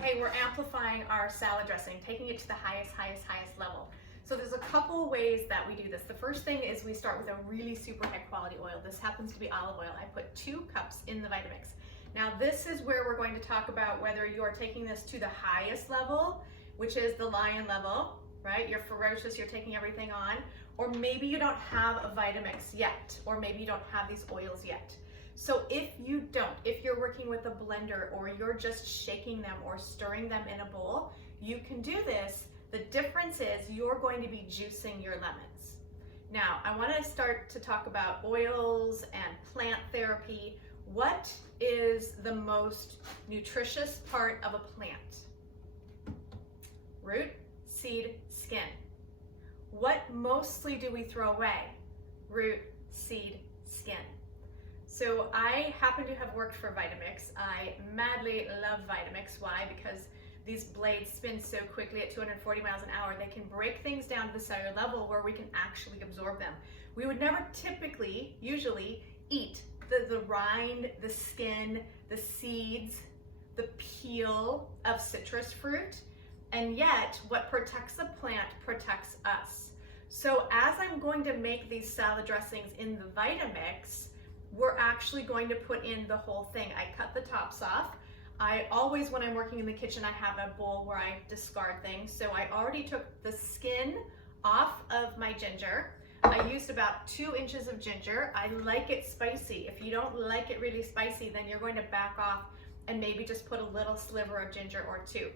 hey, we're amplifying our salad dressing, taking it to the highest level. So there's a couple ways that we do this. The first thing is we start with a really super high quality oil. This happens to be olive oil. I put 2 cups in the Vitamix. Now this is where we're going to talk about whether you're taking this to the highest level, which is the lion level, right? You're ferocious, you're taking everything on, or maybe you don't have a Vitamix yet, or maybe you don't have these oils yet. So if you're working with a blender or you're just shaking them or stirring them in a bowl, you can do this. The difference is you're going to be juicing your lemons. Now, I want to start to talk about oils and plant therapy. What is the most nutritious part of a plant? Root, seed, skin. What mostly do we throw away? Root, seed, skin. So I happen to have worked for Vitamix. I madly love Vitamix. Why? Because these blades spin so quickly at 240 miles an hour, they can break things down to the cellular level where we can actually absorb them. We would never usually eat the rind, the skin, the seeds, the peel of citrus fruit, and yet what protects the plant protects us. So as I'm going to make these salad dressings in the Vitamix, we're actually going to put in the whole thing. I cut the tops off. I always, when I'm working in the kitchen, I have a bowl where I discard things. So I already took the skin off of my ginger. I used about 2 inches of ginger. I like it spicy. If you don't like it really spicy, then you're going to back off and maybe just put a little sliver of ginger or 2.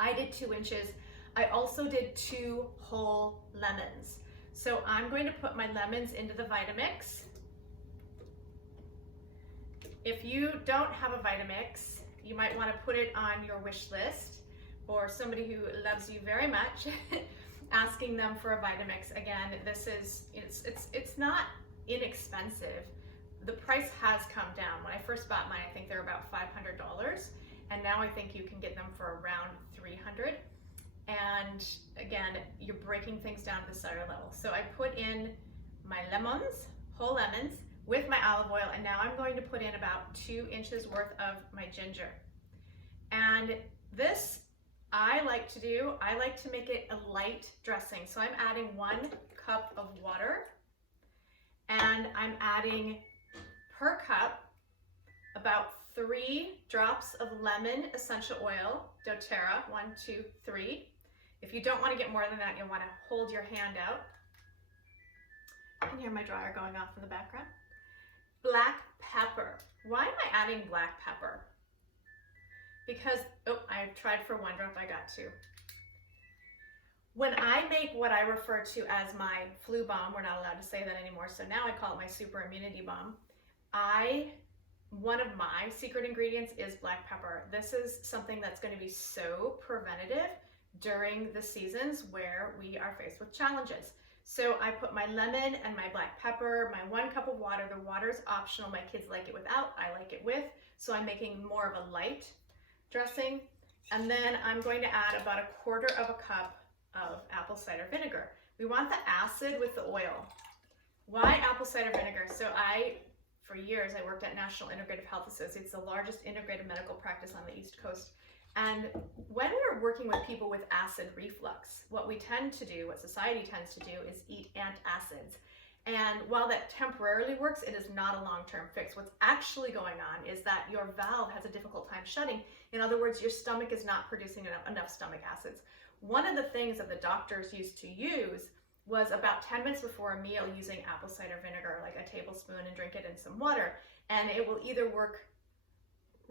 I did 2 inches. I also did 2 whole lemons. So I'm going to put my lemons into the Vitamix. If you don't have a Vitamix, you might want to put it on your wish list, or somebody who loves you very much asking them for a Vitamix. Again, this is, it's not inexpensive. The price has come down. When I first bought mine, I think they're about $500, and now I think you can get them for around $300. And again, you're breaking things down to the cellular level. So I put in my lemons, whole lemons, with my olive oil, and now I'm going to put in about 2 inches worth of my ginger. And this, I like to make it a light dressing. So I'm adding 1 cup of water, and I'm adding per cup about 3 drops of lemon essential oil, doTERRA, 1, 2, 3. If you don't want to get more than that, you'll want to hold your hand out. You can hear my dryer going off in the background. Black pepper. Why am I adding black pepper? Because, I tried for 1 drop, I got 2. When I make what I refer to as my flu bomb, we're not allowed to say that anymore, so now I call it my super immunity bomb. One of my secret ingredients is black pepper. This is something that's going to be so preventative during the seasons where we are faced with challenges. So I put my lemon and my black pepper, my 1 cup of water. The water is optional. My kids like it without, I like it with. So I'm making more of a light dressing. And then I'm going to add about 1/4 of a cup of apple cider vinegar. We want the acid with the oil. Why apple cider vinegar? So for years, I worked at National Integrative Health Associates, the largest integrative medical practice on the East Coast. And when we're working with people with acid reflux, what society tends to do is eat antacids. And while that temporarily works, it is not a long-term fix. What's actually going on is that your valve has a difficult time shutting. In other words, your stomach is not producing enough stomach acids. One of the things that the doctors used to use was about 10 minutes before a meal using apple cider vinegar, like a tablespoon, and drink it in some water. And it will either work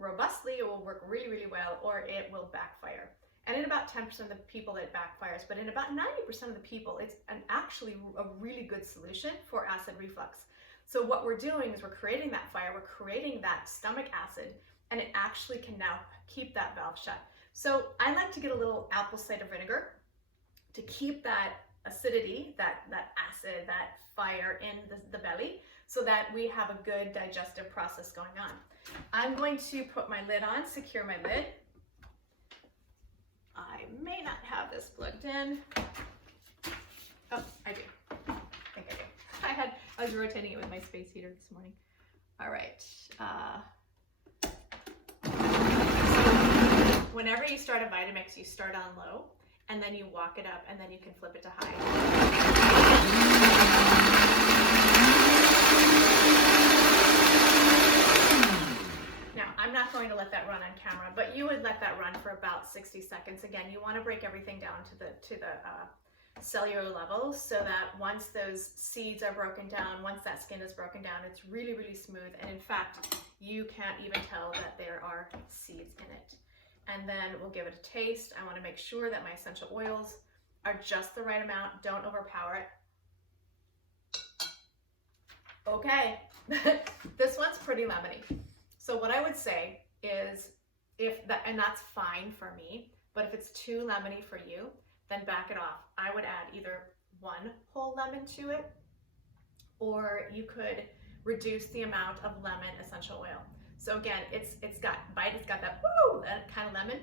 robustly, it will work really, really well, or it will backfire. And in about 10% of the people it backfires, but in about 90% of the people, it's actually a really good solution for acid reflux. So what we're doing is we're creating that fire, we're creating that stomach acid, and it actually can now keep that valve shut. So I like to get a little apple cider vinegar to keep that acidity, that acid, that fire in the belly, so that we have a good digestive process going on. I'm going to put my lid on, secure my lid. I may not have this plugged in. Oh, I do. I think I do. I was rotating it with my space heater this morning. All right. whenever you start a Vitamix, you start on low, and then you walk it up, and then you can flip it to high. Now, I'm not going to let that run on camera, but you would let that run for about 60 seconds. Again, you want to break everything down to the cellular level, so that once those seeds are broken down, once that skin is broken down, it's really, really smooth. And in fact, you can't even tell that there are seeds in it. And then we'll give it a taste. I want to make sure that my essential oils are just the right amount. Don't overpower it. Okay, this one's pretty lemony. So what I would say is, and that's fine for me, but if it's too lemony for you, then back it off. I would add either one whole lemon to it, or you could reduce the amount of lemon essential oil. So again, it's got bite, it's got that woo, that kind of lemon.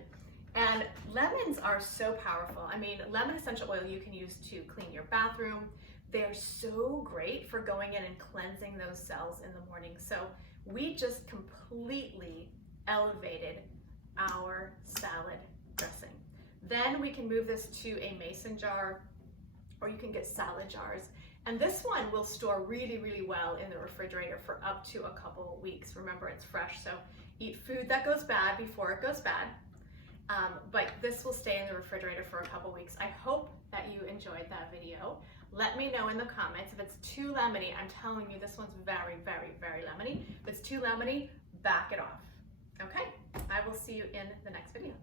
And lemons are so powerful. I mean, lemon essential oil you can use to clean your bathroom. They're so great for going in and cleansing those cells in the morning. So we just completely elevated our salad dressing. Then we can move this to a mason jar, or you can get salad jars. And this one will store really, really well in the refrigerator for up to a couple weeks. Remember, it's fresh, so eat food that goes bad before it goes bad. But this will stay in the refrigerator for a couple weeks. I hope that you enjoyed that video. Let me know in the comments if it's too lemony. I'm telling you, this one's very, very, very lemony. If it's too lemony, back it off. Okay? I will see you in the next video.